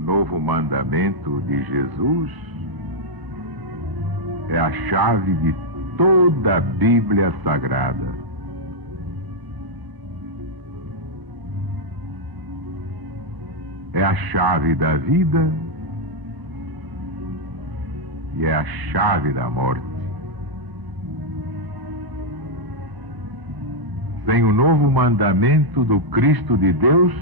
novo mandamento de Jesus é a chave de toda a Bíblia Sagrada. É a chave da vida e é a chave da morte. Sem o novo mandamento do Cristo de Deus,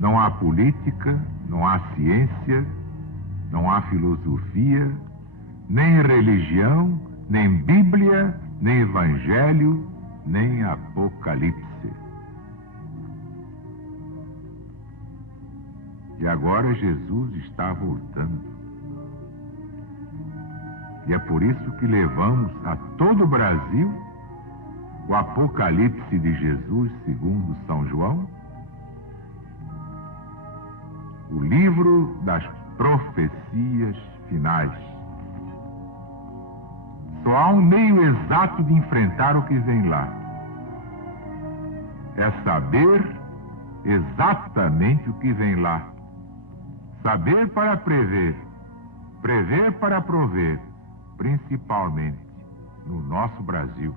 não há política, não há ciência, não há filosofia, nem religião, nem Bíblia, nem Evangelho, nem Apocalipse. E agora Jesus está voltando. E é por isso que levamos a todo o Brasil o Apocalipse de Jesus segundo São João, o livro das profecias finais. Só há um meio exato de enfrentar o que vem lá. É saber exatamente o que vem lá. Saber para prever, prever para prover, principalmente no nosso Brasil.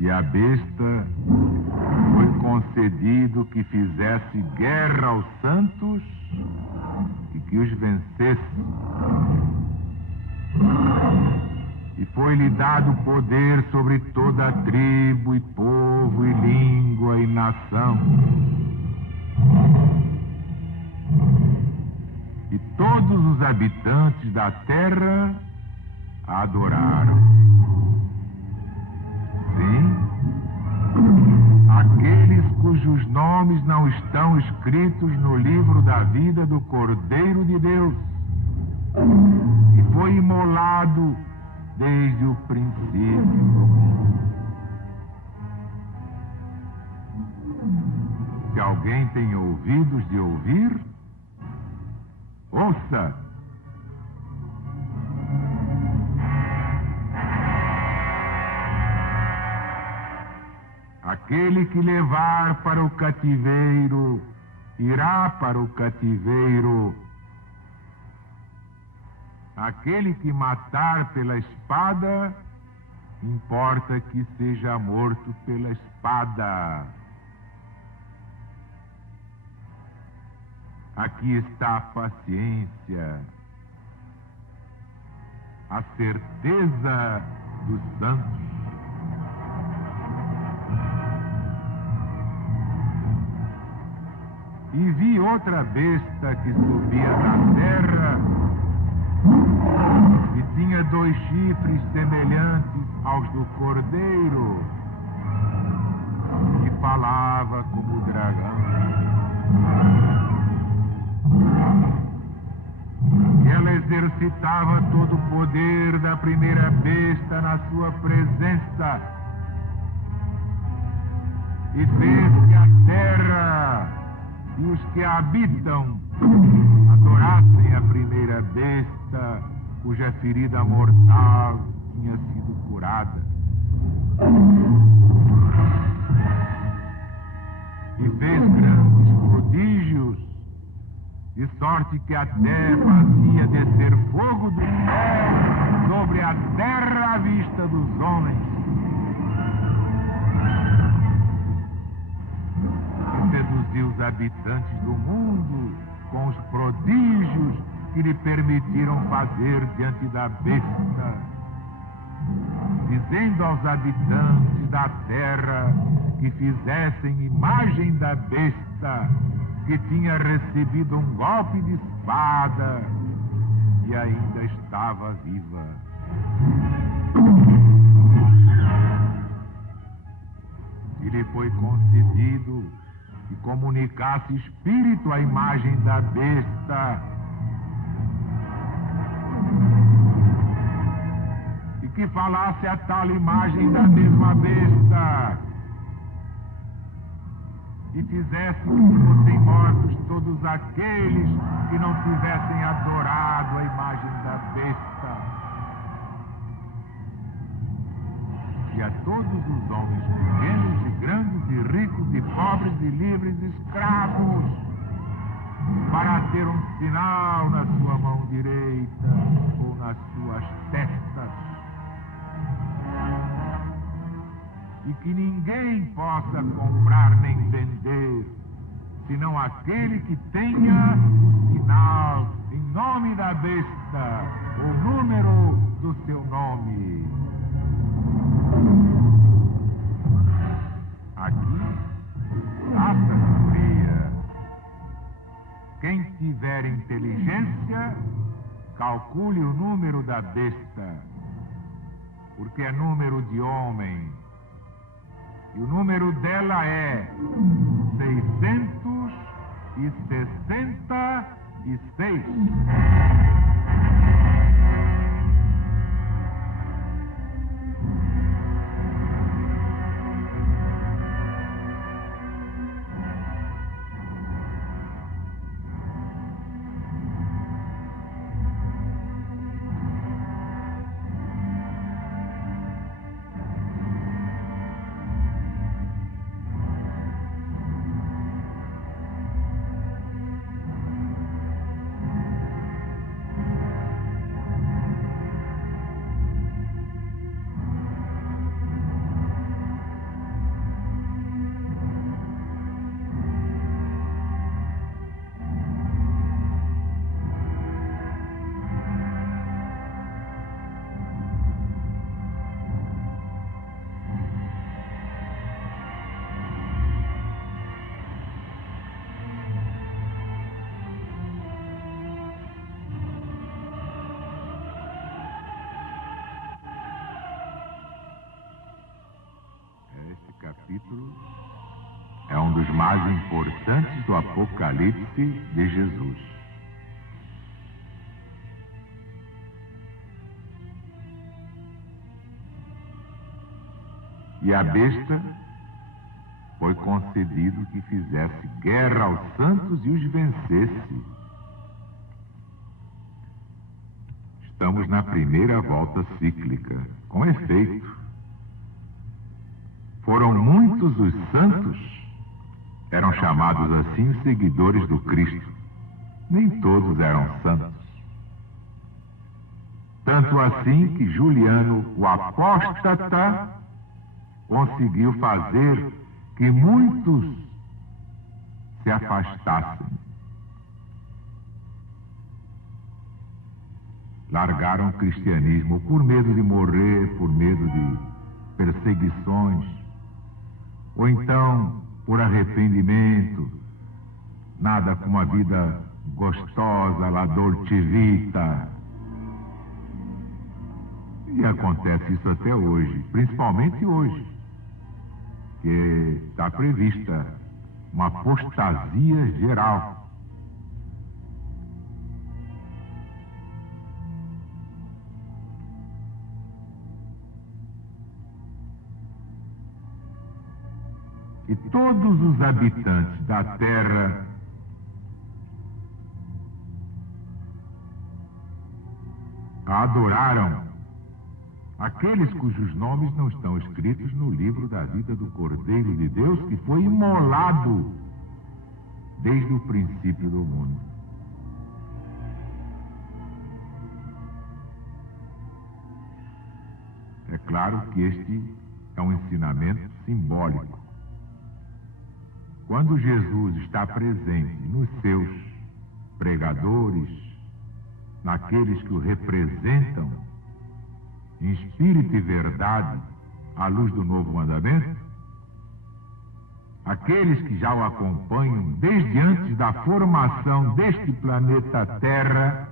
E a besta foi concedido que fizesse guerra aos santos e que os vencesse. E foi-lhe dado poder sobre toda a tribo e povo e língua e nação. E todos os habitantes da terra a adoraram. Sim, aqueles cujos nomes não estão escritos no livro da vida do Cordeiro de Deus, que foi imolado desde o princípio do mundo. Se alguém tem ouvidos de ouvir, ouça. Aquele que levar para o cativeiro, irá para o cativeiro. Aquele que matar pela espada, importa que seja morto pela espada. Aqui está a paciência, a certeza dos santos. E vi outra besta que subia da terra e tinha 2 chifres semelhantes aos do cordeiro e falava como o dragão. E ela exercitava todo o poder da primeira besta na sua presença e fez que a terra e os que a habitam adorassem a primeira besta, cuja ferida mortal tinha sido curada. E fez grandes prodígios, de sorte que até fazia descer fogo do céu sobre a terra à vista dos homens. Seduziu os habitantes do mundo com os prodígios que lhe permitiram fazer diante da besta, dizendo aos habitantes da terra que fizessem imagem da besta, que tinha recebido um golpe de espada e ainda estava viva. E lhe foi concedido que comunicasse espírito à imagem da besta que falasse a tal imagem da mesma besta e fizesse que fossem mortos todos aqueles que não tivessem adorado a imagem da besta. E a todos os homens pequenos e grandes e ricos e pobres e livres e escravos, para ter um sinal na sua mão direita ou nas suas testas, e que ninguém possa comprar nem vender, senão aquele que tenha o sinal em nome da besta, o número do seu nome. Aqui, faça-se fria. Quem tiver inteligência, calcule o número da besta, porque é número de homem. E o número dela é 666. Capítulo é um dos mais importantes do Apocalipse de Jesus. E a besta foi concedido que fizesse guerra aos santos e os vencesse. Estamos na primeira volta cíclica, com efeito. Foram muitos os santos, eram chamados assim os seguidores do Cristo. Nem todos eram santos. Tanto assim que Juliano, o apóstata, conseguiu fazer que muitos se afastassem. Largaram o cristianismo por medo de morrer, por medo de perseguições, ou então por arrependimento, nada como a vida gostosa, la dolce vita. E acontece isso até hoje, principalmente hoje, que está prevista uma apostasia geral. E todos os habitantes da terra adoraram aqueles cujos nomes não estão escritos no livro da vida do Cordeiro de Deus, que foi imolado desde o princípio do mundo. É claro que este é um ensinamento simbólico. Quando Jesus está presente nos seus pregadores, naqueles que o representam, em espírito e verdade, à luz do novo mandamento, aqueles que já o acompanham desde antes da formação deste planeta Terra,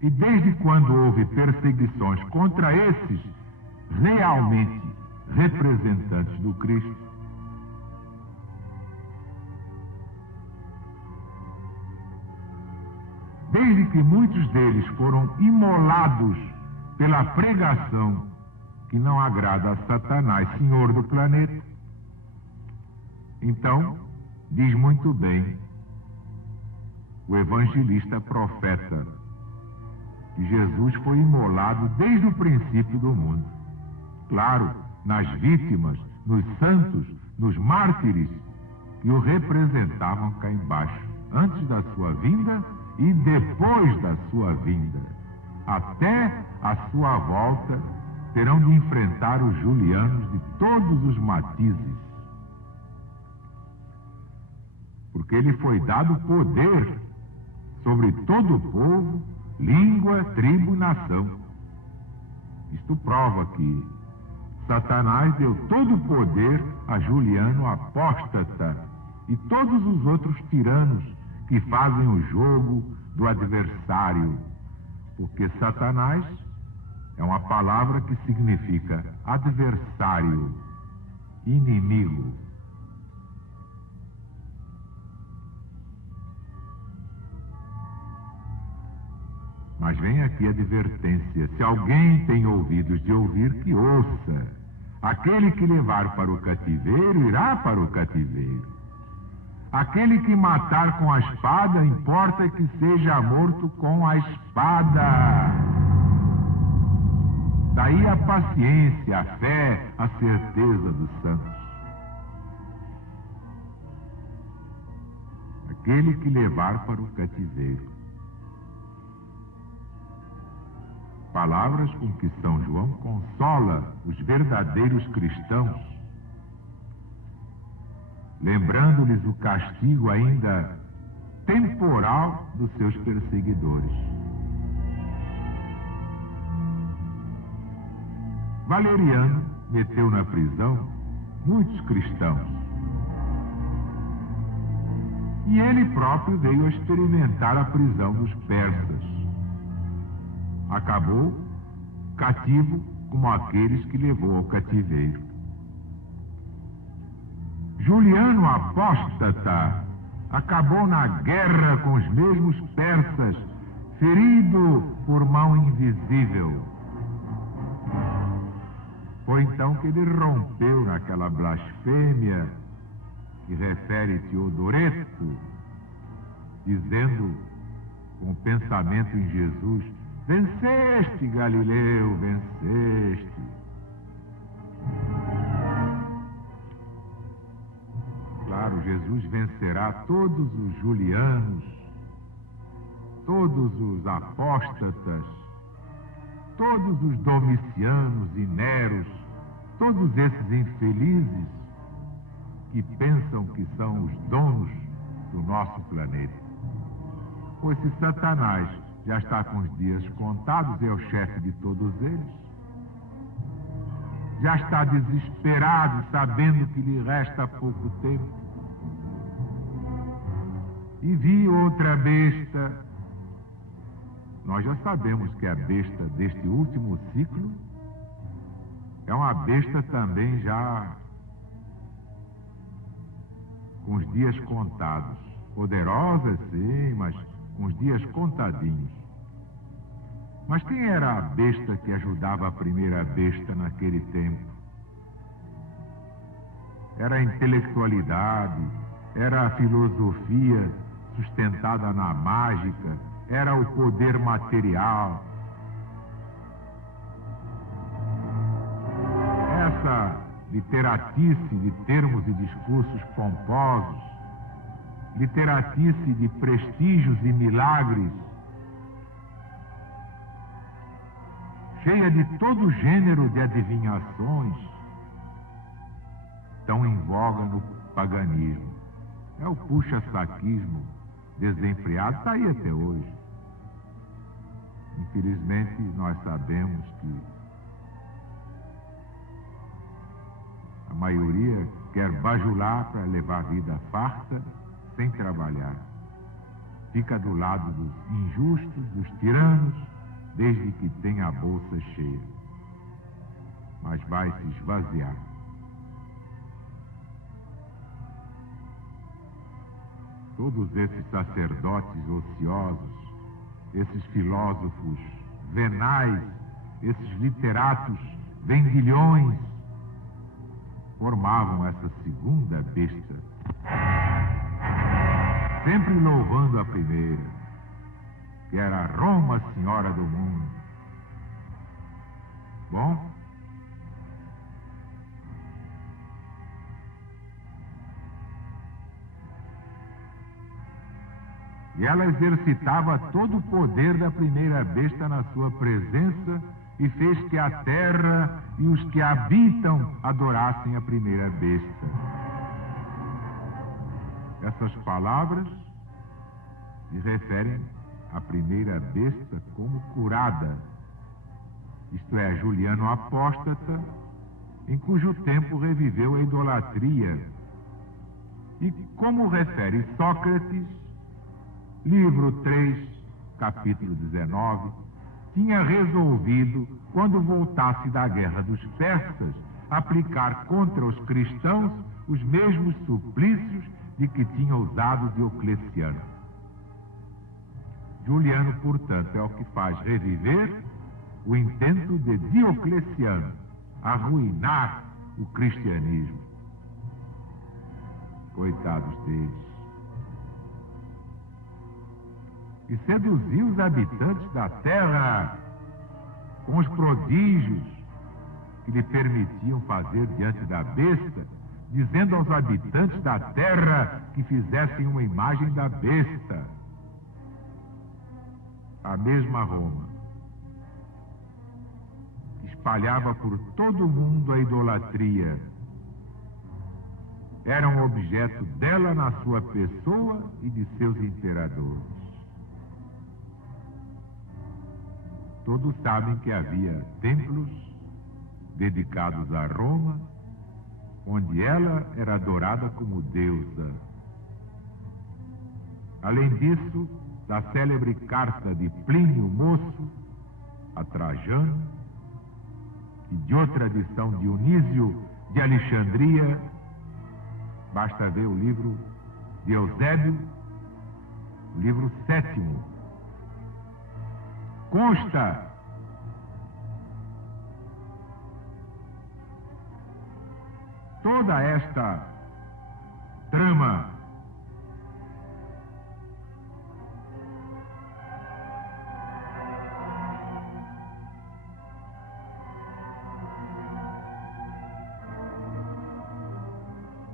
e desde quando houve perseguições contra esses realmente representantes do Cristo, desde que muitos deles foram imolados pela pregação que não agrada a Satanás, senhor do planeta. Então, diz muito bem o evangelista profeta que Jesus foi imolado desde o princípio do mundo. Claro, nas vítimas, nos santos, nos mártires que o representavam cá embaixo, antes da sua vinda e depois da sua vinda. Até a sua volta terão de enfrentar os julianos de todos os matizes, porque lhe foi dado poder sobre todo o povo, língua, tribo e nação. Isto prova que Satanás deu todo o poder a Juliano apóstata e todos os outros tiranos que fazem o jogo do adversário, porque Satanás é uma palavra que significa adversário, inimigo. Mas vem aqui a advertência: se alguém tem ouvidos de ouvir, que ouça. Aquele que levar para o cativeiro, irá para o cativeiro. Aquele que matar com a espada, importa que seja morto com a espada. Daí a paciência, a fé, a certeza dos santos. Aquele que levar para o cativeiro. Palavras com que São João consola os verdadeiros cristãos, lembrando-lhes o castigo ainda temporal dos seus perseguidores. Valeriano meteu na prisão muitos cristãos. E ele próprio veio a experimentar a prisão dos persas. Acabou cativo como aqueles que levou ao cativeiro. Juliano apóstata acabou na guerra com os mesmos persas, ferido por mão invisível. Foi então que ele rompeu naquela blasfêmia que refere Teodoreto, dizendo com o pensamento em Jesus: venceste, Galileu, venceste. Claro, Jesus vencerá todos os julianos, todos os apóstatas, todos os domicianos e neros, todos esses infelizes que pensam que são os donos do nosso planeta. Pois se Satanás já está com os dias contados, é o chefe de todos eles, já está desesperado, sabendo que lhe resta pouco tempo. E vi outra besta. Nós já sabemos que a besta deste último ciclo é uma besta também já com os dias contados. Poderosa, sim, mas com os dias contadinhos. Mas quem era a besta que ajudava a primeira besta naquele tempo? Era a intelectualidade, era a filosofia sustentada na mágica, era o poder material. Essa literatice de termos e discursos pomposos, literatice de prestígios e milagres, cheia de todo gênero de adivinhações, tão em voga no paganismo. É o puxa-saquismo desenfreado, está aí até hoje. Infelizmente, nós sabemos que a maioria quer bajular para levar vida farta, sem trabalhar. Fica do lado dos injustos, dos tiranos, desde que tenha a bolsa cheia. Mas vai se esvaziar. Todos esses sacerdotes ociosos esses filósofos venais, esses literatos vendilhões, formavam essa segunda besta, sempre louvando a primeira, que era Roma, senhora do mundo. Bom, e ela exercitava todo o poder da primeira besta na sua presença e fez que a terra e os que habitam adorassem a primeira besta. Essas palavras se referem à primeira besta como curada, isto é, Juliano Apóstata, em cujo tempo reviveu a idolatria. E como refere Sócrates, livro 3, capítulo 19, tinha resolvido, quando voltasse da guerra dos persas, aplicar contra os cristãos os mesmos suplícios de que tinha usado Diocleciano. Juliano, portanto, é o que faz reviver o intento de Diocleciano, arruinar o cristianismo. Coitados deles. E seduziu os habitantes da terra com os prodígios que lhe permitiam fazer diante da besta, dizendo aos habitantes da terra que fizessem uma imagem da besta. A mesma Roma espalhava por todo o mundo a idolatria. Era um objeto dela na sua pessoa e de seus imperadores. Todos sabem que havia templos dedicados a Roma, onde ela era adorada como deusa. Além disso, da célebre carta de Plínio Moço a Trajano e de outra edição de Dionísio de Alexandria, basta ver o livro de Eusébio, o livro 7º. Consta toda esta trama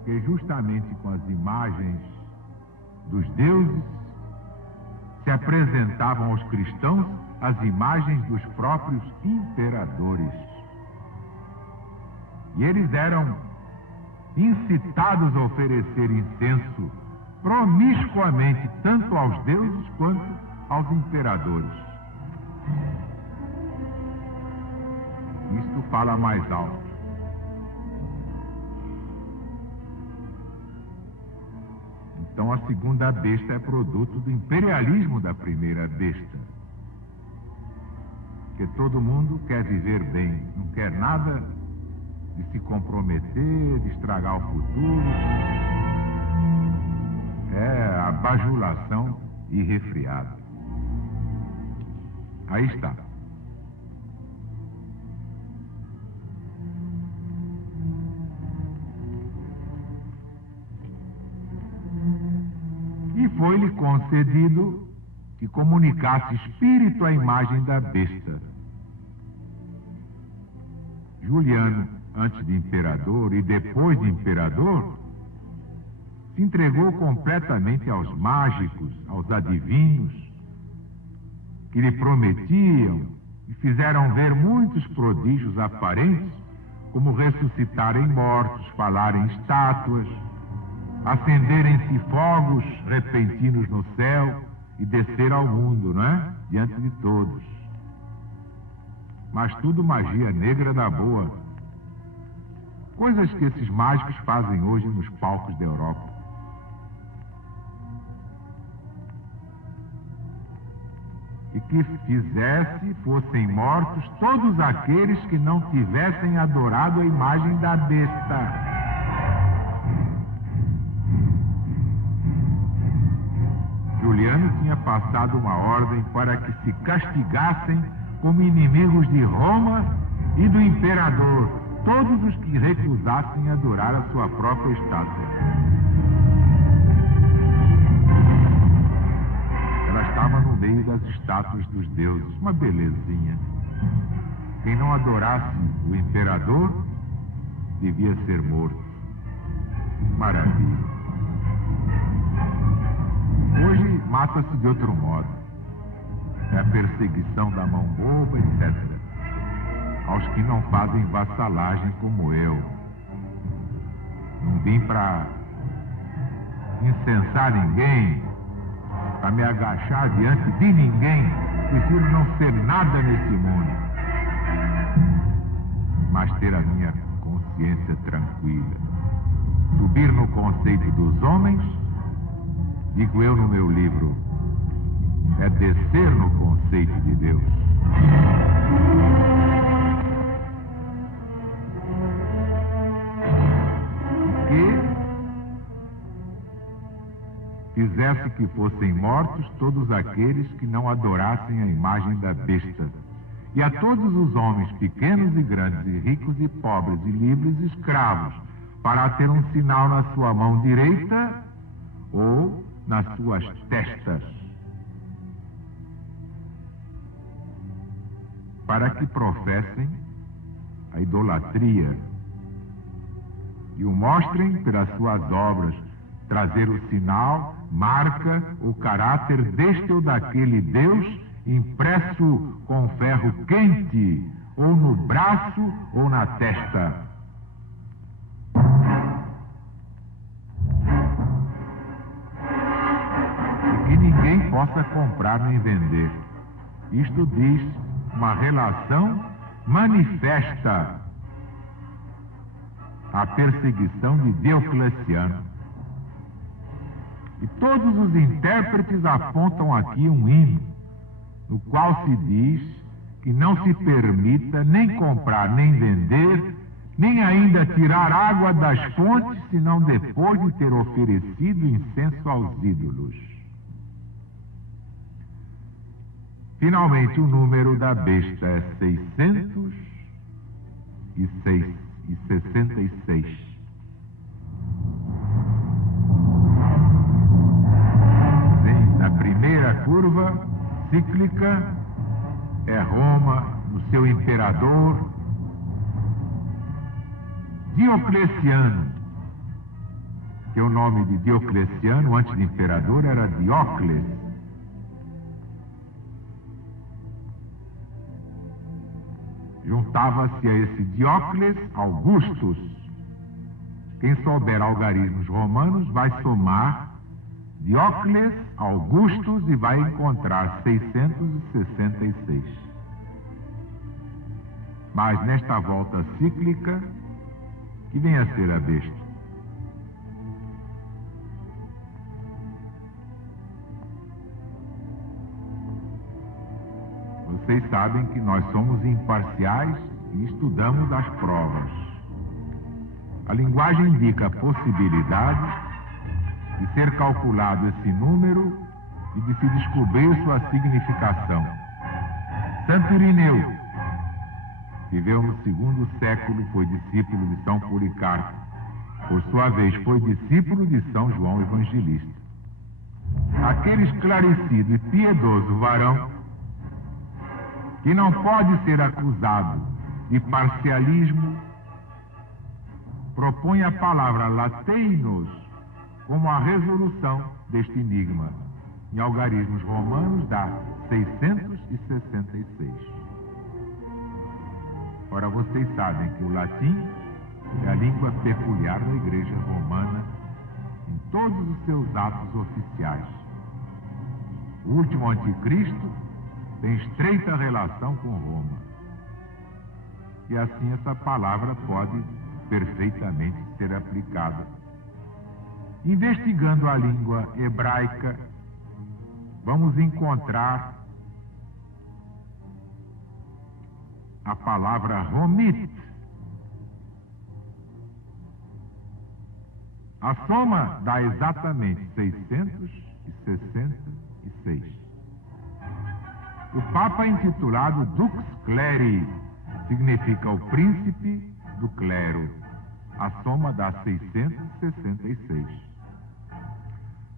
que justamente com as imagens dos deuses se apresentavam aos cristãos as imagens dos próprios imperadores. E eles eram incitados a oferecer incenso promiscuamente, tanto aos deuses quanto aos imperadores. Isto fala mais alto. Então a segunda besta é produto do imperialismo da primeira besta. Porque todo mundo quer viver bem, não quer nada de se comprometer, de estragar o futuro. É a bajulação irrefriada. Aí está. E foi-lhe concedido que comunicasse espírito à imagem da besta. Juliano, antes de imperador e depois de imperador, se entregou completamente aos mágicos, aos adivinhos, que lhe prometiam e fizeram ver muitos prodígios aparentes, como ressuscitarem mortos, falarem estátuas, acenderem-se fogos repentinos no céu e descer ao mundo, não é? Diante de todos. Mas tudo magia negra da boa. Coisas que esses mágicos fazem hoje nos palcos da Europa. E que fossem mortos todos aqueles que não tivessem adorado a imagem da besta. Napoleão tinha passado uma ordem para que se castigassem como inimigos de Roma e do imperador todos os que recusassem adorar a sua própria estátua. Ela estava no meio das estátuas dos deuses, uma belezinha. Quem não adorasse o imperador devia ser morto. Maravilha. Hoje mata-se de outro modo. É a perseguição da mão boba, etc. Aos que não fazem vassalagem como eu. Não vim para incensar ninguém, para me agachar diante de ninguém. Prefiro não ser nada nesse mundo, mas ter a minha consciência tranquila. Subir no conceito dos homens, digo eu no meu livro, é descer no conceito de Deus. Que fizesse que fossem mortos todos aqueles que não adorassem a imagem da besta, e a todos os homens, pequenos e grandes, e ricos e pobres, e livres e escravos, para ter um sinal na sua mão direita ou nas suas testas, para que professem a idolatria e o mostrem pelas suas obras, trazer o sinal, marca, o caráter deste ou daquele Deus, impresso com ferro quente, ou no braço ou na testa. E que ninguém possa comprar nem vender. Isto diz uma relação manifesta a perseguição de Diocleciano. E todos os intérpretes apontam aqui um hino, no qual se diz que não se permita nem comprar, nem vender, nem ainda tirar água das fontes, senão depois de ter oferecido incenso aos ídolos. Finalmente, o número da besta é 666. Na primeira curva cíclica é Roma, o seu imperador Diocleciano, que o nome de Diocleciano, antes de imperador, era Diocles. Juntava-se a esse Diocles Augustus. Quem souber algarismos romanos vai somar Diocles Augustus e vai encontrar 666. Mas nesta volta cíclica, que vem a ser a besta. Vocês sabem que nós somos imparciais e estudamos as provas. A linguagem indica a possibilidade de ser calculado esse número e de se descobrir sua significação. Santo Irineu viveu no segundo século, foi discípulo de São Policarpo. Por sua vez, foi discípulo de São João Evangelista. Aquele esclarecido e piedoso varão, que não pode ser acusado de parcialismo, propõe a palavra lateinos como a resolução deste enigma. Em algarismos romanos dá 666. Ora, vocês sabem que o latim é a língua peculiar da Igreja Romana em todos os seus atos oficiais. O último anticristo tem estreita relação com Roma. E assim essa palavra pode perfeitamente ser aplicada. Investigando a língua hebraica, vamos encontrar a palavra romit. A soma dá exatamente 666. XVI. O Papa intitulado Dux Cleri significa o príncipe do clero. A soma dá 666.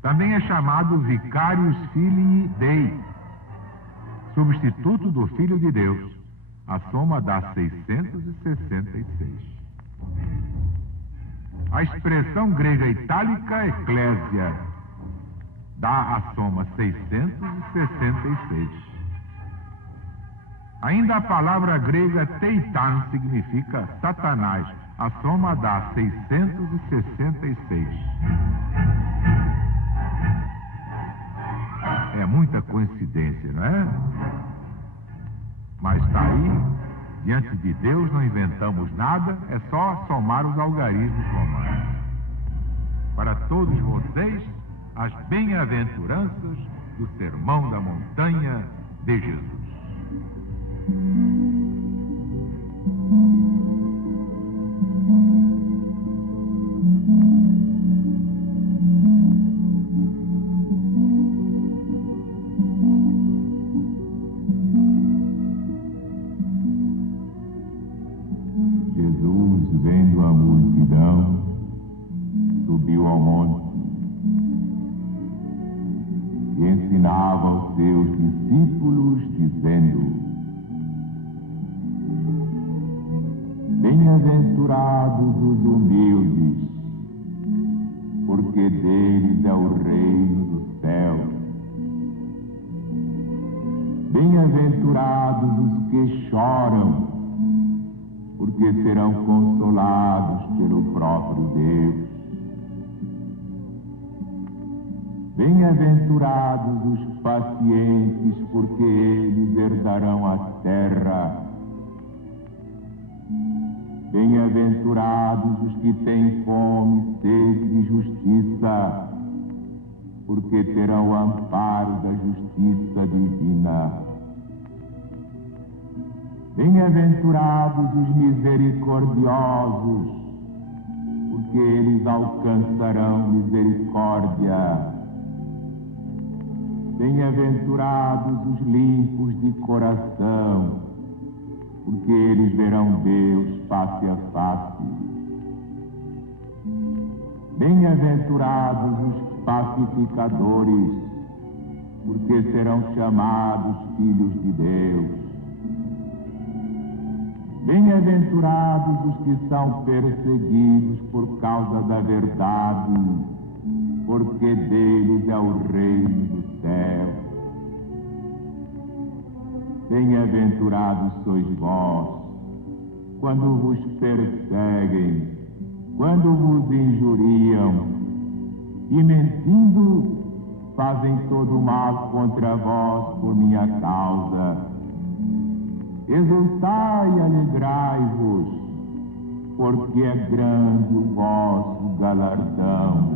Também é chamado Vicarius Filii Dei, substituto do Filho de Deus. A soma dá 666. A expressão grega itálica eclésia dá a soma 666. Ainda a palavra grega teitan significa Satanás. A soma dá 666. É muita coincidência, não é? Mas está aí, diante de Deus não inventamos nada, é só somar os algarismos romanos. Para todos vocês, as bem-aventuranças do Sermão da Montanha de Jesus. Jesus, vendo a multidão, subiu ao monte e ensinava aos seus discípulos, dizendo: Bem-aventurados os humildes, porque deles é o reino dos céus. Bem-aventurados os que choram, porque serão consolados pelo próprio Deus. Bem-aventurados os pacientes, porque eles herdarão a terra. Bem-aventurados os que têm fome e sede de justiça, porque terão o amparo da justiça divina. Bem-aventurados os misericordiosos, porque eles alcançarão misericórdia. Bem-aventurados os limpos de coração, porque eles verão Deus face a face. Bem-aventurados os pacificadores, porque serão chamados filhos de Deus. Bem-aventurados os que são perseguidos por causa da verdade, porque deles é o reino do céu. Bem-aventurados sois vós, quando vos perseguem, quando vos injuriam, e mentindo fazem todo o mal contra vós por minha causa. Exultai e alegrai-vos, porque é grande o vosso galardão